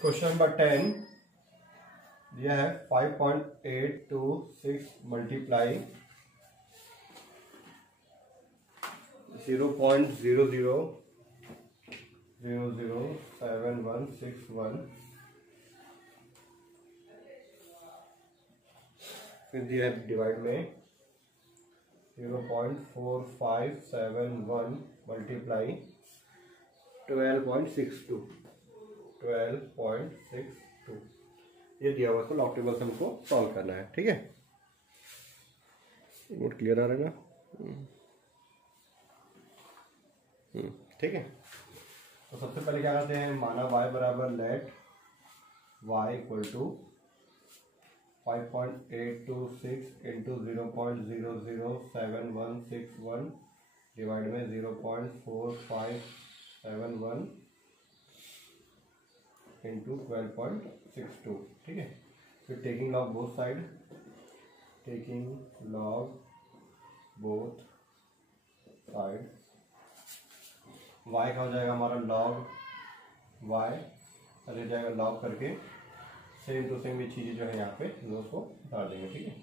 Question number 10 दिया है 5.826 multiply 0.00007161, फिर दिया है डिवाइड में 0.4571 मल्टीप्लाई 12.62 ये दिया हुआ, इसको लॉग टेबल से हमको सॉल्व करना है। ठीक है, नोट क्लियर आ रहा है ना? ठीक है, तो सबसे पहले क्या करते हैं, माना y बराबर let y equal to 5.826 into 0.007161 divide में 0.4571 इंटू 12.62। ठीक है, फिर taking log both side, taking log both side, y का हो जाएगा हमारा लॉग y, रह जाएगा लॉग करके सेम टू सेम ये चीज़ें जो है यहाँ पे दोस्तों डाल देंगे। ठीक है,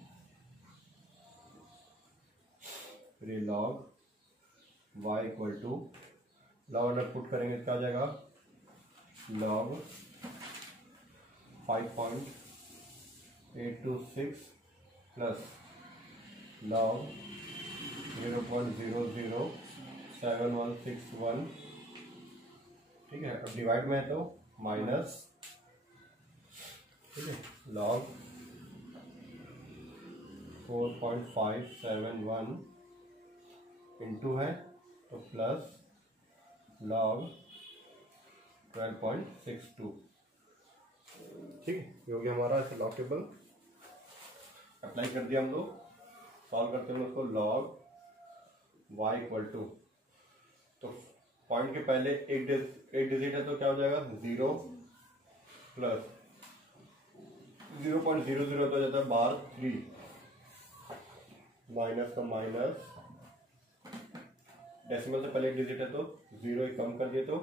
फिर ये log y equal to log under put करेंगे तो क्या हो जाएगा, लॉग 5.826 प्लस लॉग 0.007161। ठीक है, अब डिवाइड में है तो माइनस, ठीक है, लॉग 4.571 इंटू है तो प्लस लॉग 12.62। ठीक है, ये हो गया हमारा ऐसे लॉग टेबल अप्लाई कर दिया हम लोग। सॉल्व करते हैं उसको, लॉग y इक्वल टू, तो पॉइंट के पहले एक डिजिट है तो क्या हो जाएगा 0 प्लस 0.00 तो हो जाता है बार 3 माइनस का माइनस, डेसिमल से पहले एक डिजिट है तो 0 कम कर दिए तो,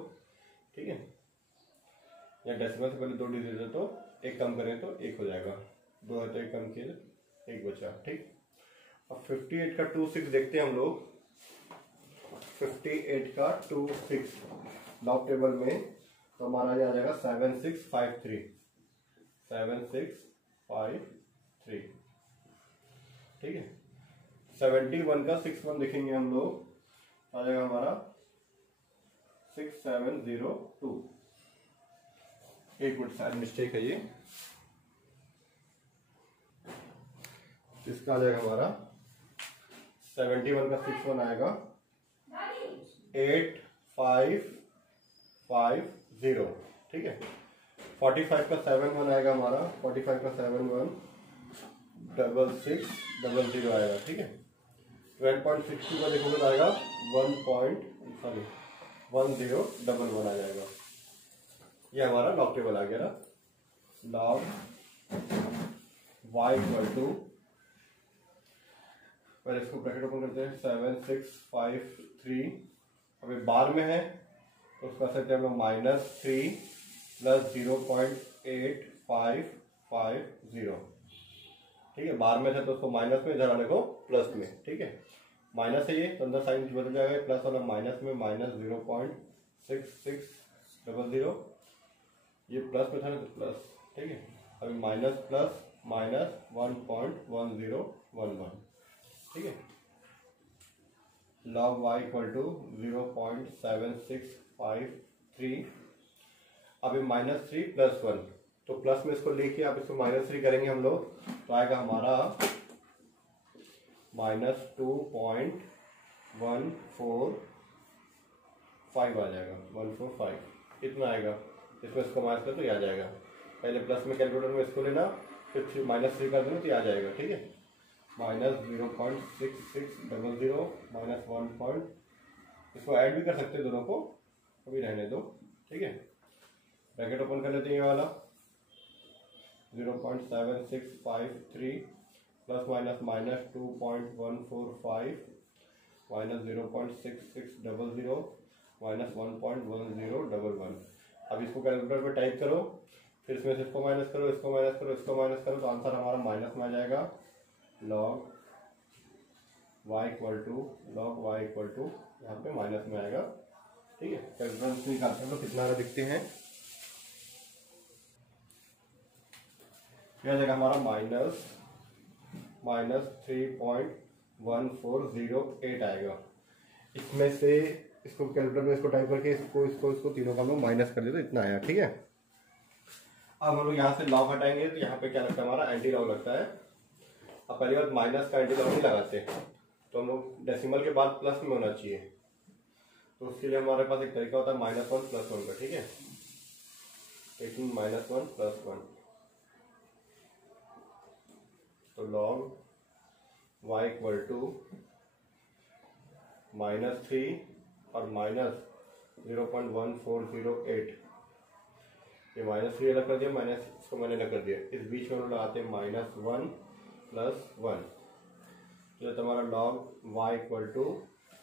ठीक है, या डेसिमल से पहले 2 डिजिट है तो एक कम करें तो 1 हो जाएगा, 2 है तो एक कम किए 1 बचा। ठीक, अब 58 का 26 देखते हैं हम लोग। 58 का 26 लॉग टेबल में तो हमारा आ जाएगा 7653। ठीक है, 71 का 61 देखेंगे हम लोग, आ जाएगा हमारा 6702। एक मिनट, शायद मिस्टेक है ये, इसका आ जाएगा हमारा 71 का 61 आएगा 8550। ठीक है, 45 का 71 आएगा हमारा, 45 का 71 6600 आएगा। ठीक है, 12.62 का देखोगे तो आएगा 1011 आ जाएगा। ये हमारा लॉग टेबल आ गया ना। लॉग y इक्वल टू, पहले इसको ब्रैकेट ओपन करते हैं, 7653, अभी बार में है तो उसका सकते हैं -3 प्लस 0.8550। ठीक है, बार में था तो उसको माइनस में, इधर आने को प्लस में। ठीक है, माइनस है ये तो अंदर साइन बदल जाएगा, प्लस वाला माइनस में -0.6600, ये प्लस में था ना तो प्लस। ठीक है, अभी माइनस प्लस माइनस 1.1011। ठीक है, लॉग y इक्वल टू 0.7653, अभी -3 + 1 तो प्लस में इसको लेके आप इसको -3 करेंगे हम लोग तो आएगा हमारा -2.145 आ जाएगा, 145 इतना आएगा। इसमें इसको माइनस कर तो ये आ जाएगा, पहले प्लस में कैलकुलेटर में इसको लेना, फिर -3 कर देना तो ये आ जाएगा। ठीक है, -0.6600 -1 इसको ऐड भी कर सकते हैं दोनों को, अभी रहने दो। ठीक है, ब्रैकेट ओपन कर लेते हैं, ये वाला 0.7653 प्लस माइनस -2.145 -0.6600 -1.1011। अब इसको कैलकुलेटर पे टाइप करो फिर इसमें से इसको माइनस करो, इसको माइनस करो, इसको माइनस करो, तो आंसर हमारा माइनस में आ जाएगा। log y इक्वल टू यहाँ पे माइनस में आएगा। ठीक है, कैलकुलेशन निकालते हैं तो कितना दिखते हैं। यह जाएगा हमारा माइनस 3.1408 आएगा। इसमें से इसको कैलकुलेटर में इसको टाइप करके इसको तीनों का हम लोग माइनस कर देते तो इतना आया। ठीक है, अब हम लोग यहाँ से लॉग हटाएंगे तो यहाँ पे क्या लगता है हमारा एंटी लॉग लगता है। अब पहली बात माइनस का एंटी लॉग नहीं लगाते, तो हम लोग डेसिमल के बाद प्लस में होना चाहिए, तो उसके लिए हमारे पास एक तरीका होता है -1 + 1 का। ठीक है, टेकिंग -1 + 1, तो log y इक्वल टू -3 और -0.1408। ये -3 अलग कर दिया, माइनस इसको मैंने अलग कर दिया, इस बीच में हम लोग लगाते हैं -1 + 1, तो तुम्हारा log y इक्वल टू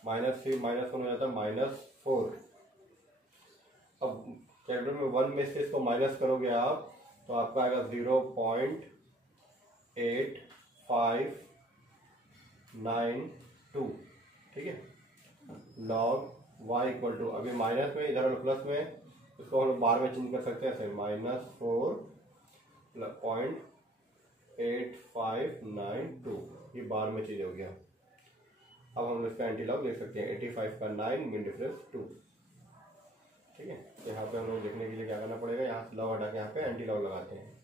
-3 -1 हो जाता है -4। अब कैलकुलेटर में 1 में से इसको माइनस करोगे आप तो आपका आएगा 0.8592। ठीक है, log y इक्वल टू, अभी माइनस में इधर प्लस में, इसको हम लोग बार में चेंज कर सकते हैं ऐसे, -4.8592, ये बार में चेंज हो गया। अब हम इसका एंटी लॉग देख सकते हैं, 85 का 9 मीन डिफरेंस 2। ठीक है, तो यहाँ पे हम लोग देखने के लिए क्या करना पड़ेगा, यहाँ से लॉग हटा के यहाँ पे एंटी लॉग लगाते हैं।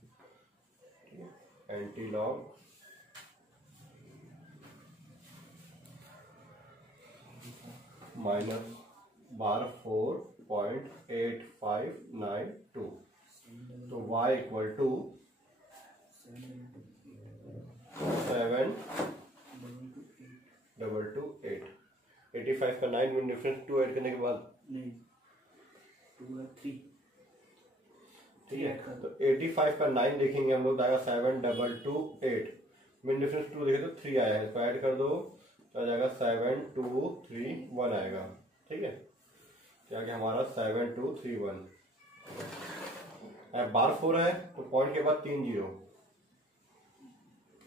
ठीक है, एंटी लॉग -4.8592, तो y इक्वल टू 72228। 85 का 9 मीन डिफरेंस 2 ऐड करने के बाद नहीं 2 और 3। ठीक है, तो 85 का 9 देखेंगे हम लोग, आएगा 7228, मीन डिफरेंस 2 देखे तो 3 आया है, इसको ऐड कर दो तो आ जाएगा 7231 आएगा। ठीक है, क्या गया हमारा 7231। बार 4 है तो पॉइंट के बाद 3 जीरो।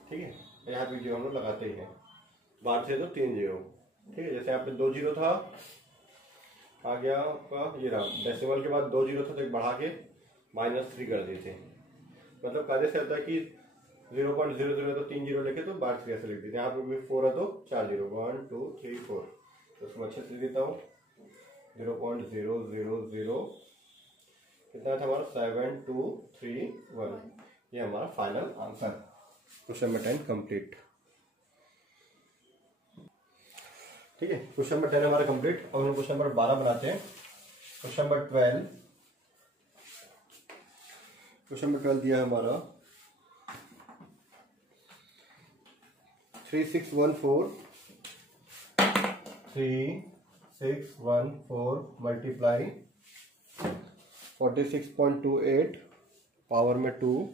ठीक है, यहाँ पे जीरो हम लोग लगाते ही हैं, बार से तो 3 जीरो। ठीक है, जैसे यहाँ पे 2 जीरो था, आ गया आपका ये रहा, डेसिमल के बाद 2 जीरो था तो एक बढ़ा के -3 कर देते हैं। मतलब कार्य से आता है कि 0.00 तो 3 जीरो लेके तो बार 3 ऐसे लिख देते हैं। यहाँ पे भी 4 है तो 4 जीरो, 1 2 3 4, तो उसको अच्छे से लिख देता हूँ। 0.000 कितना था हमारा 7231, ये हमारा final answer. Question number 10 complete. ठीक है, क्वेश्चन नंबर 10 हमारा कंप्लीट। और हम क्वेश्चन नंबर 12 बनाते हैं। क्वेश्चन नंबर 12 दिया है हमारा 3614 मल्टीप्लाई 46.28 पावर में 2।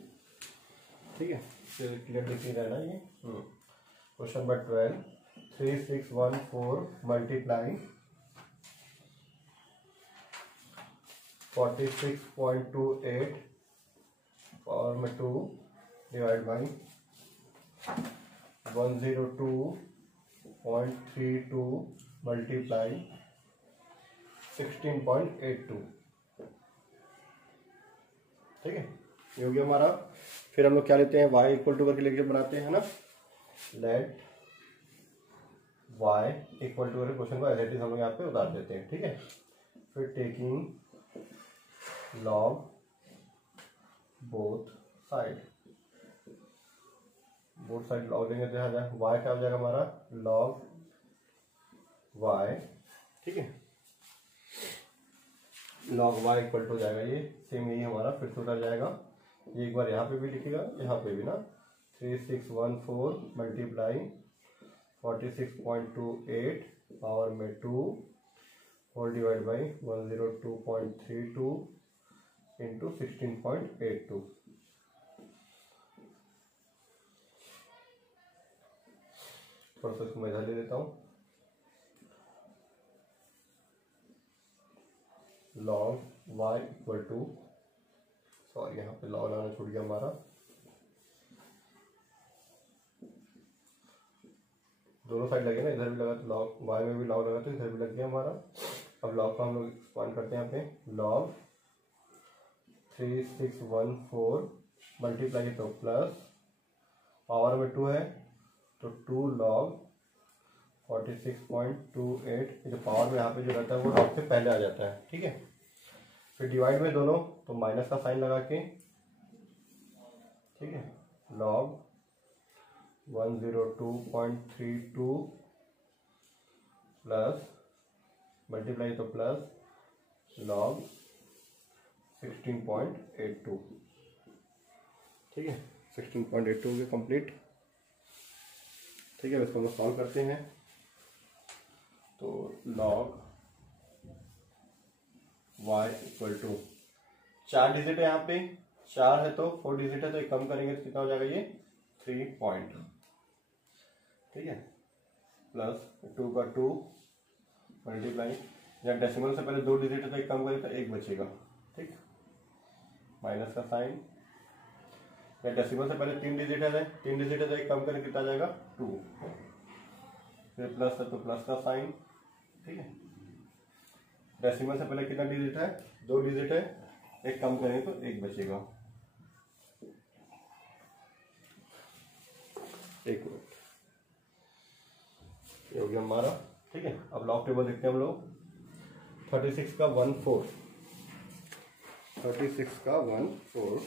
ठीक है, क्लियर दिख नहीं रहना ये। क्वेश्चन नंबर 12, 3614 मल्टीप्लाई 46.28 पावर में 2 डिवाइड बाई 102.32 मल्टीप्लाई 16.82। ठीक है, ये हो गया हमारा। फिर हम लोग क्या लेते हैं, y इक्वल टू करके लेके बनाते हैं ना, लेट y इक्वल टू करके क्वेश्चन को एज इट इज हम लोग यहाँ पे उतार देते हैं। ठीक है, फिर taking log both side log देंगे तो यहाँ जाए y क्या हो जाएगा हमारा लॉग y। ठीक है, लॉग y इक्वल टू जाएगा, ये सेम यही हमारा फिर से उतर जाएगा। ये एक बार यहाँ पे भी लिखेगा, यहाँ पे भी ना, 3614 मल्टीप्लाई 46.28 पावर में 2 होल डिवाइड बाई 102.32 इंटू 16.82। थोड़ा सा इसको मैं इधर ले लेता हूँ। log y equal to sorry यहाँ पे लॉग लगाना छूट गया हमारा। दोनों साइड लगे ना, इधर भी लगा तो लॉग, वाई में भी लॉग लगा तो इधर भी लग गया हमारा। अब लॉग का हम लोग एक्सपांड करते हैं यहाँ पे। लॉग 3614 मल्टीप्लाई तो प्लस पावर में 2 है तो 2 लॉग 46.28। जो पावर में यहाँ पे जो रहता है वो लॉग से पहले आ जाता है, ठीक है। फिर डिवाइड में दोनों तो माइनस का साइन लगा के, ठीक है। लॉग 102.32 प्लस मल्टीप्लाई तो प्लस लॉग 16.82, ठीक है। 16.82 हो गया कंप्लीट, ठीक है। इसको हम सॉल्व करते हैं तो log y equal to 4 digit है, यहाँ पे 4 है तो 4 डिजिट है तो एक कम करेंगे तो कितना हो जाएगा ये 3 पॉइंट, ठीक है। प्लस 2 का 2 मल्टीप्लाई, या डेसिमल से पहले 2 डिजिट है तो एक कम करें तो 1 बचेगा, ठीक। माइनस का साइन, या डेसिमल से पहले 3 डिजिट है, 3 डिजिट है तो एक कम करें कितना आ जाएगा 2। फिर प्लस है तो प्लस का साइन, ठीक है। डेसिमल से पहले कितना डिजिट है 2 डिजिट है, एक कम करेंगे तो 1 बचेगा। एक मिनट, ये हो गया हमारा, ठीक है। अब लॉग टेबल देखते हैं हम लोग। 36 का 1/4, 36 का 1/4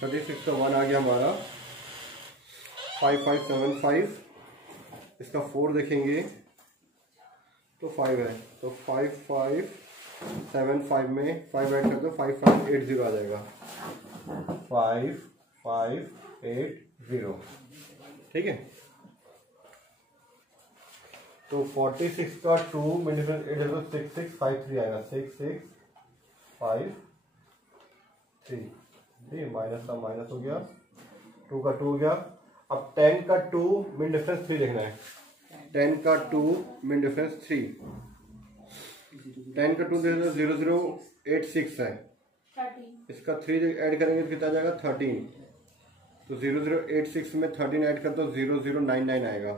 36 का 1 आ गया हमारा 5575। इसका 4 देखेंगे तो 5 है, तो 5575 में 5 ऐड कर दो 5580 आ जाएगा, 5580, ठीक है। तो 46 का 2 डिफरेंस 8 है तो 6653 आएगा, 6653, ठीक है। माइनस का माइनस हो गया, 2 का 2 हो गया। अब 10 का 2 मिन डिफरेंस 3 देखना है। 10 का 2 मिन डिफरेंस 3, 10 का 2 देखना 0086 है, इसका 3 ऐड करेंगे तो कितना जाएगा 13, तो 0086 में 13 ऐड कर तो 0099 आएगा,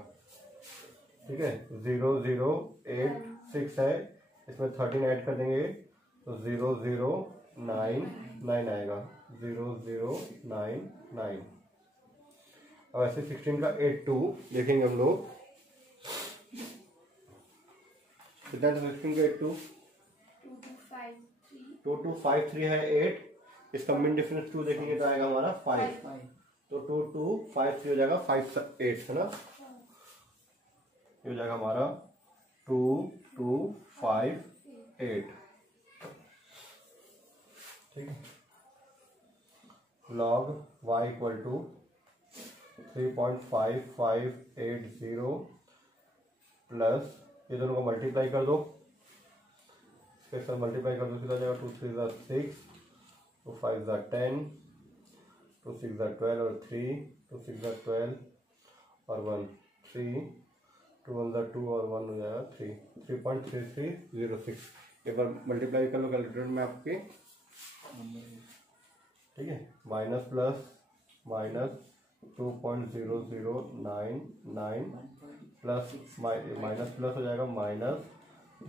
ठीक है। 0086 है, इसमें 13 ऐड कर देंगे तो 0099 आएगा, 0099। अब ऐसे 16 का 82 देखेंगे हम लोग, कितना 16 का 82 2253 है 8, इसका मिन डिफरेंस 2 देखेंगे तो आएगा हमारा 5, तो 2253 हो जाएगा 58, है ना। ये हो जाएगा हमारा 2258, ठीक है। Log y equal to 3.5580 plus ये दोनों को मल्टीप्लाई कर दो, इसके साथ मल्टीप्लाई कर दो, कितना जाएगा 2 3 6, 2 5 10, 2 6 12 और 3, 2 6 12 और 1 3, 2 1 2 और 1 हो जाएगा 3, 3.3306। एक बार मल्टीप्लाई कर लो कैलकुलेटर में आपके, ठीक है। Minus plus minus 2.0099 plus minus plus हो जाएगा माइनस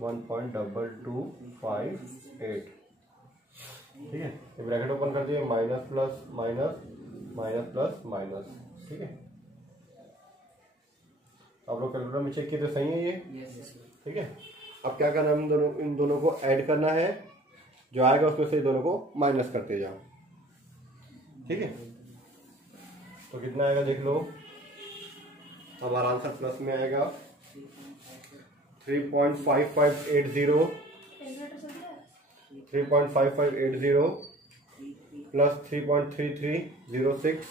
1.2258, ठीक है। ये ब्रैकेट ओपन कर दिए, minus plus minus minus plus minus, ठीक है। आप लोग कैलकुलेटर में चेक किए तो सही है ये, ठीक है। अब क्या करना है, इन दोनों को ऐड करना है, जो आएगा उसमें से दोनों को माइनस करते जाओ, ठीक है। तो कितना आएगा देख लो, हमारा आंसर प्लस में आएगा 3.5580 प्लस 3.3306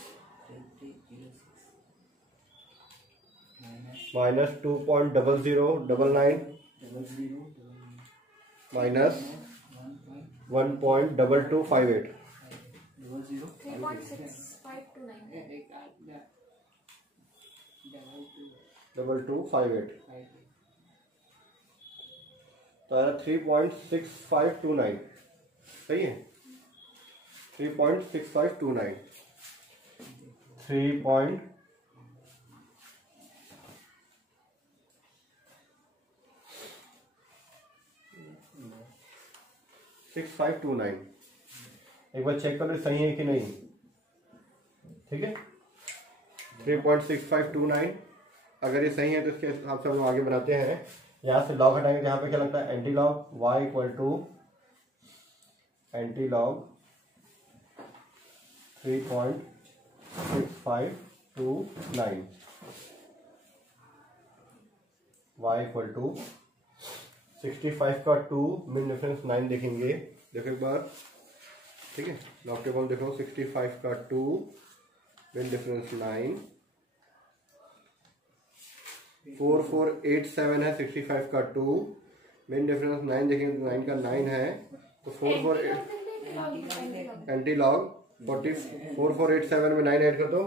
माइनस 2.0099 माइनस 1.2258, 3.6529 2258 तो आ रहा 3.6529 सही है 3.6529 3.6529 एक बार चेक कर लो सही है कि नहीं ठीक है 3.6529 अगर ये सही है तो इसके हिसाब से हम लोग आगे बनाते हैं यहाँ से लॉग हटाएंगे यहाँ पे क्या लगता है anti log y equal to anti log 3.6529 y equal to 65 का 2 मिन डिफरेंस 9 देखेंगे देखो एक बार ठीक है लॉग टेबल देखो 65 का 2 मिन डिफरेंस 9 4487 है 65 का 2 मिन डिफरेंस 9 देखेंगे 9 का 9 है तो 448 एंटी लॉग 4487 में 9 ऐड कर दो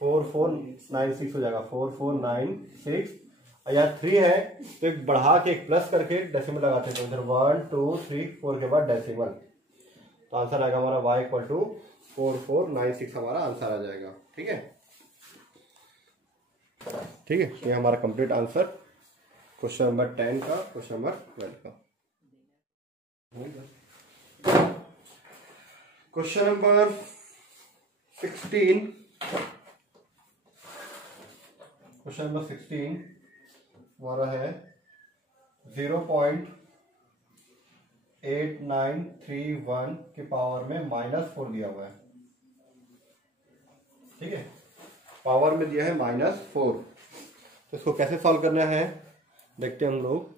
4496 हो जाएगा 4496 या 3 है तो एक बढ़ा के एक प्लस करके डेसिमल लगाते हैं तो इधर 1 2 3 4 के बाद डेसिमल तो आंसर आएगा हमारा y इक्वल टू 4496 हमारा आंसर आ जाएगा ठीक है ये हमारा कंप्लीट आंसर क्वेश्चन नंबर 10 का क्वेश्चन नंबर 12 का क्वेश्चन नंबर 16 हमारा है 0.8931 के पावर में -4 दिया हुआ है ठीक है पावर में दिया है -4 तो इसको कैसे सॉल्व करना है देखते हैं हम लोग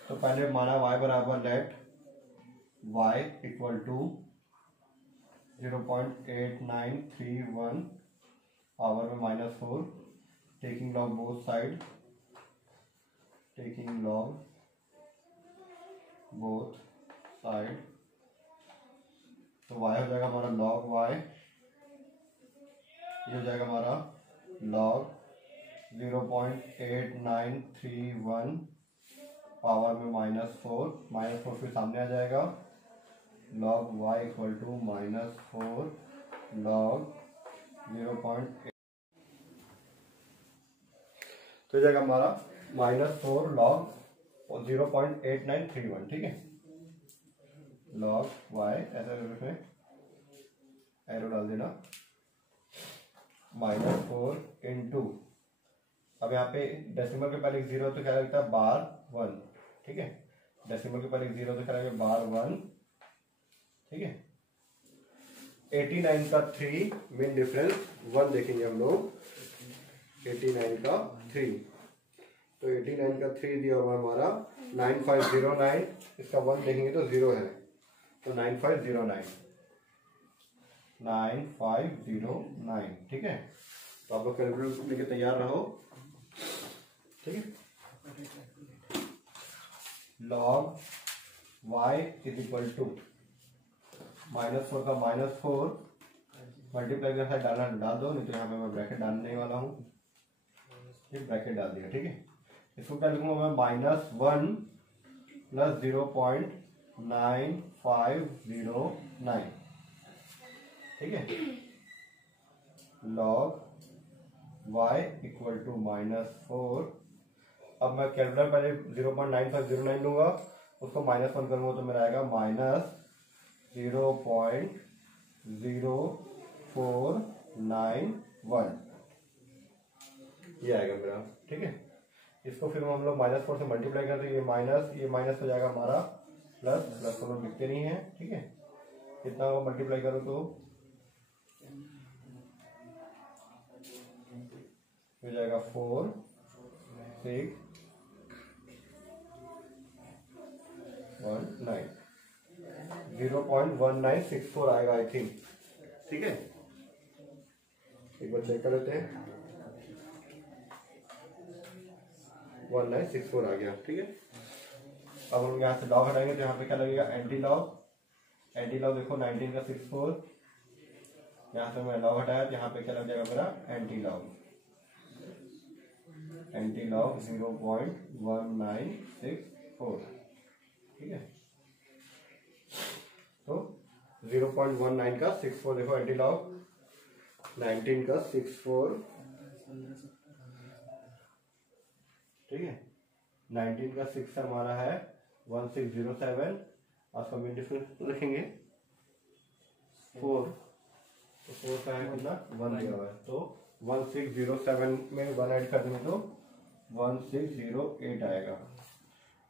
तो पहले माना y बराबर let y equal to 0.8931 power में -4 टेकिंग लॉग बोथ साइड तो y हो जाएगा हमारा log y ये हो जाएगा हमारा log 0.8931 पावर में -4 फिर सामने आ जाएगा log y equal to -4 log 0.8 तो जाएगा हमारा -4 log 0.8931 ठीक है log y ऐसा इसमें एरो डाल देना -4 इंटू अब यहाँ पे डेसिमल के पहले 0 तो क्या लगता है बार 1 ठीक है डेसिमल के पहले 0 तो क्या लगेगा बार 1 ठीक है 89 का 3 मिन डिफरेंस 1 देखेंगे हम लोग 89 का 3 तो 89 का 3 दिया हुआ हमारा 9509 इसका 1 देखेंगे तो 0 है तो 9509 ठीक है तो आप लोग कैलकुलेटर लेके तैयार रहो ठीक है log y is equal to -4 का -4 मल्टीप्लाई करके डालना डाल दो नहीं तो यहाँ पे मैं ब्रैकेट डालने वाला हूँ ये ब्रैकेट डाल दिया ठीक है इसको क्या लिखूंगा मैं -1 प्लस 0.9509 ठीक है log y इक्वल टू -4 अब मैं कैलकुलेटर पहले 0.9509 लूंगा उसको -1 करूंगा तो मेरा आएगा -0.0491 ये आएगा मेरा ठीक है इसको फिर हम लोग -4 से मल्टीप्लाई करते हैं ये माइनस हो जाएगा हमारा प्लस हम लोग लिखते नहीं है ठीक है कितना होगा मल्टीप्लाई करो तो हो जाएगा 4 6 1 9 0.1964 आएगा आई थिंक ठीक है एक बार चेक कर लेते हैं 1964 आ गया ठीक है अब हम यहाँ से लॉग हटाएंगे तो यहाँ पे क्या लगेगा एंटी लॉग देखो 19 का 64 यहाँ से मैं लॉग हटाया तो यहाँ पे क्या लग जाएगा मेरा एंटी लॉग 0.1964। ठीक है, तो 0.19 का 64 देखो एंटी लॉग 19 का 64। ठीक है, 19 का 6 हमारा है 1607। आपका मेन डिफरेंस तो देखेंगे 4, तो 4 का है कितना 1 दिया हुआ है, तो 1607 में 1 ऐड कर देंगे तो 1608 आएगा।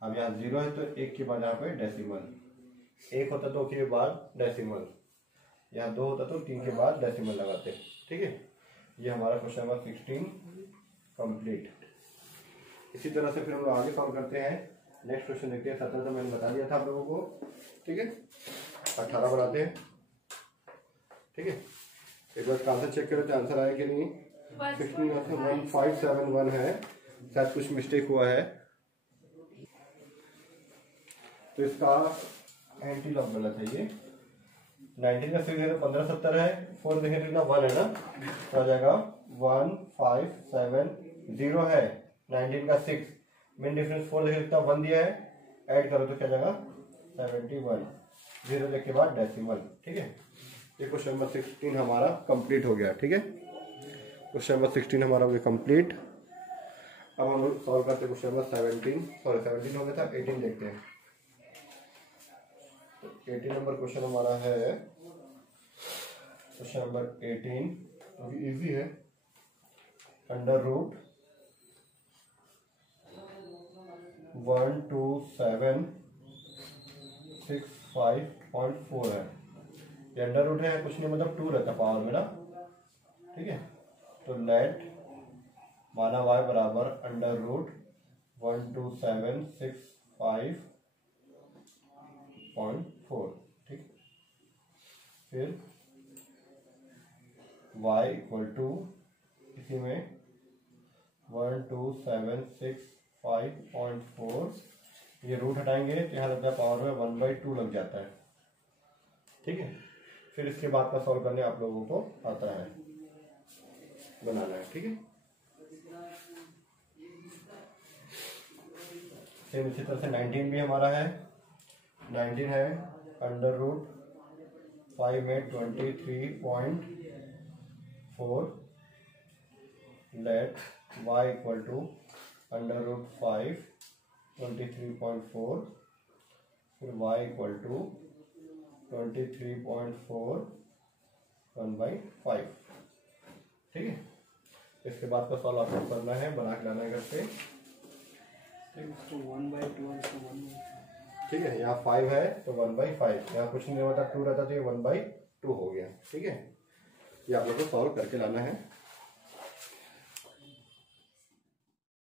अब यहाँ 0 है तो 1 के बाद यहाँ पे डेसिमल, 1 होता तो 2 के बाद डेसिमल, यहाँ 2 होता तो 3 के बाद डेसिमल लगाते। ठीक है, ये हमारा क्वेश्चन नंबर 16 कंप्लीट। इसी तरह से फिर हम लोग आगे सॉल्व करते हैं। नेक्स्ट क्वेश्चन देखते हैं। 17 तो मैंने बता दिया था आप लोगों को। ठीक है, 18 बनाते हैं। ठीक है, एक बार आंसर चेक करो तो आंसर आया कि नहीं। 16 में से 1571 है, शायद कुछ मिस्टेक हुआ है तो इसका एंटी लॉग गलत है। ये 19 का 6 है तो 1570 है, 4 देखें तो कितना 1 है ना, तो आ जाएगा 1570 है। 19 का 6 मेन डिफरेंस 4 देखें कितना 1 दिया है, ऐड करो तो क्या जाएगा 71, 0 देख के बाद डेसिमल। ठीक है, ये क्वेश्चन नंबर 16 हमारा कंप्लीट हो गया। ठीक है, क्वेश्चन नंबर 16 हमारा हो गया कंप्लीट। अब हम लोग सॉल्व करते हैं क्वेश्चन नंबर 17 हो गया था, 18 देखते हैं। तो 18 नंबर क्वेश्चन हमारा है, क्वेश्चन नंबर 18 अभी इजी है। अंडर रूट 12765.4 है। ये अंडर रूट है, कुछ नहीं मतलब 2 रहता पावर में ना। ठीक है, तो लेट माना y बराबर अंडर रूट 12765.4। ठीक, फिर y इक्वल टू इसी में 12765.4, ये रूट हटाएंगे तो यहाँ लगता है पावर में 1/2 लग जाता है। ठीक है, फिर इसके बाद का सॉल्व करने आप लोगों को आता है, बनाना है। ठीक है, सेम इसी तरह से 19 भी हमारा है। 19 है अंडर रूट 5 में 23.4 let y equal to under root 5 23.4, फिर y इक्वल टू 23.4 1/5। ठीक है, इसके बाद का सॉल्व आपको करना है, बना के लाना है घर से। ठीक है, यहाँ 5 है तो 1/5, यहाँ कुछ नहीं होता 2 रहता तो ये 1/2 हो गया। ठीक है, ये आप लोग को सॉल्व करके लाना है।